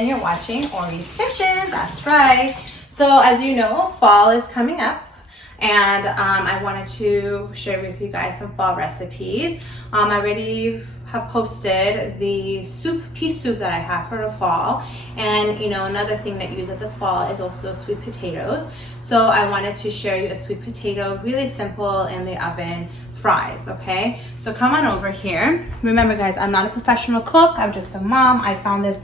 and you're watching Orit's Kitchen. That's right. So as you know, fall is coming up, and I wanted to share with you guys some fall recipes. I already have posted the pea soup that I have for the fall, and you know, another thing that you use at the fall is also sweet potatoes. So I wanted to share you a sweet potato, really simple in the oven fries. Okay, so come on over here. Remember guys, I'm not a professional cook, I'm just a mom. I found this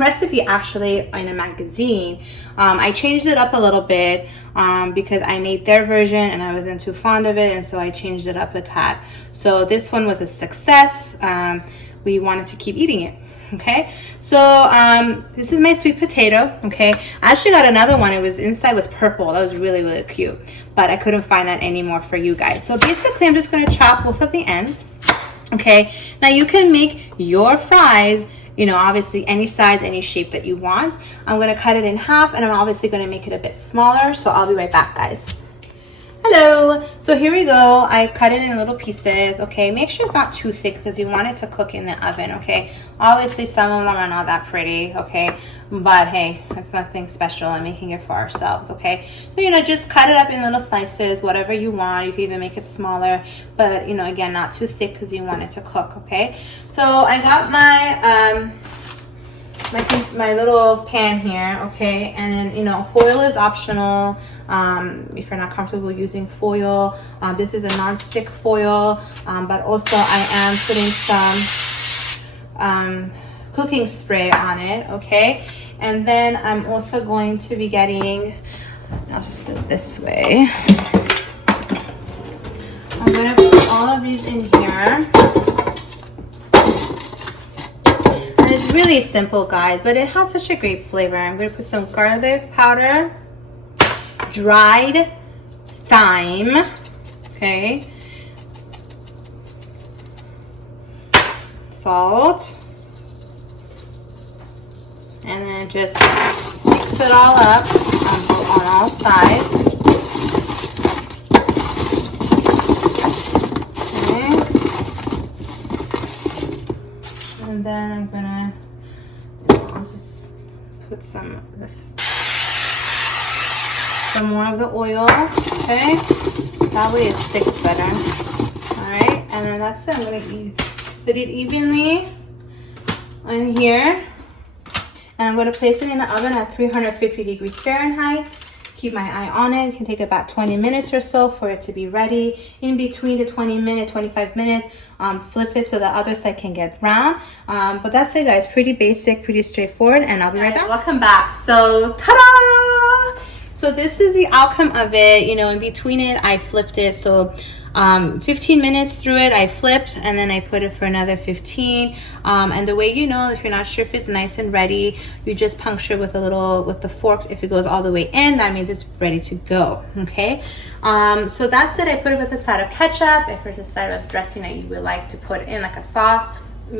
recipe actually in a magazine. I changed it up a little bit because I made their version and I wasn't too fond of it, and so I changed it up a tad. So this one was a success. We wanted to keep eating it. Okay, so this is my sweet potato. Okay, I actually got another one. It was inside was purple. That was really cute, but I couldn't find that anymore for you guys. So basically I'm just going to chop both of the ends. Okay, now you can make your fries, you know, obviously any size, any shape that you want. I'm going to cut it in half, and I'm obviously going to make it a bit smaller. So I'll be right back, guys. Hello. So here we go. I cut it in little pieces. Okay, make sure it's not too thick because you want it to cook in the oven. Okay, obviously some of them are not that pretty. Okay, but hey, it's nothing special. I'm making it for ourselves. Okay, so you know, just cut it up in little slices, whatever you want. You can even make it smaller, but you know, again, not too thick because you want it to cook. Okay, so I got my little pan here. Okay, and then you know, foil is optional if you're not comfortable using foil. This is a non-stick foil, but also I am putting some cooking spray on it. Okay, and then I'm also going to be getting, I'll just do it this way. I'm going to put all of these in here. It's really simple, guys, but it has such a great flavor. I'm going to put some garlic powder, dried thyme, okay, salt, and then just mix it all up on all sides. And then I'm gonna, I'll just put some of this, some more of the oil, okay? That way it sticks better. All right, and then that's it. I'm gonna put it evenly on here, and I'm gonna place it in the oven at 350 degrees Fahrenheit. Keep my eye on it. It can take about 20 minutes or so for it to be ready. In between the 25 minutes, flip it so the other side can get brown. But that's it, guys. Pretty basic, pretty straightforward, and I'll be right back. Welcome back. So, ta-da! So this is the outcome of it. You know, in between it, I flipped it. So 15 minutes through it, I flipped, and then I put it for another 15. And the way you know if you're not sure if it's nice and ready, you just puncture with the fork. If it goes all the way in, that means it's ready to go. Okay, so that's it. I put it with a side of ketchup. If there's a side of dressing that you would like to put in, like a sauce,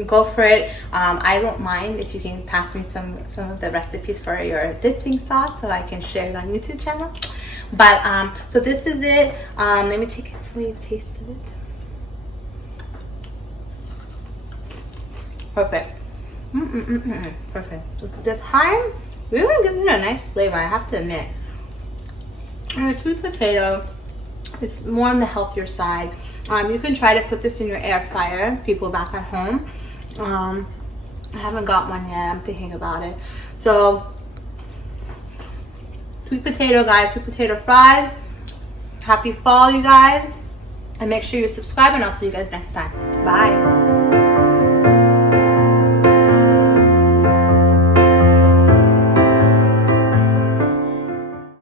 go for it. I don't mind if you can pass me some of the recipes for your dipping sauce so I can share it on YouTube channel. But so this is it. Let me take a taste of it. Perfect. Perfect. The thyme really gives it a nice flavor, I have to admit. And the sweet potato, it's more on the healthier side. You can try to put this in your air fryer, people back at home. I haven't got one yet. I'm thinking about it. So sweet potato, guys, sweet potato fried. Happy fall, you guys. And make sure you subscribe, and I'll see you guys next time. Bye.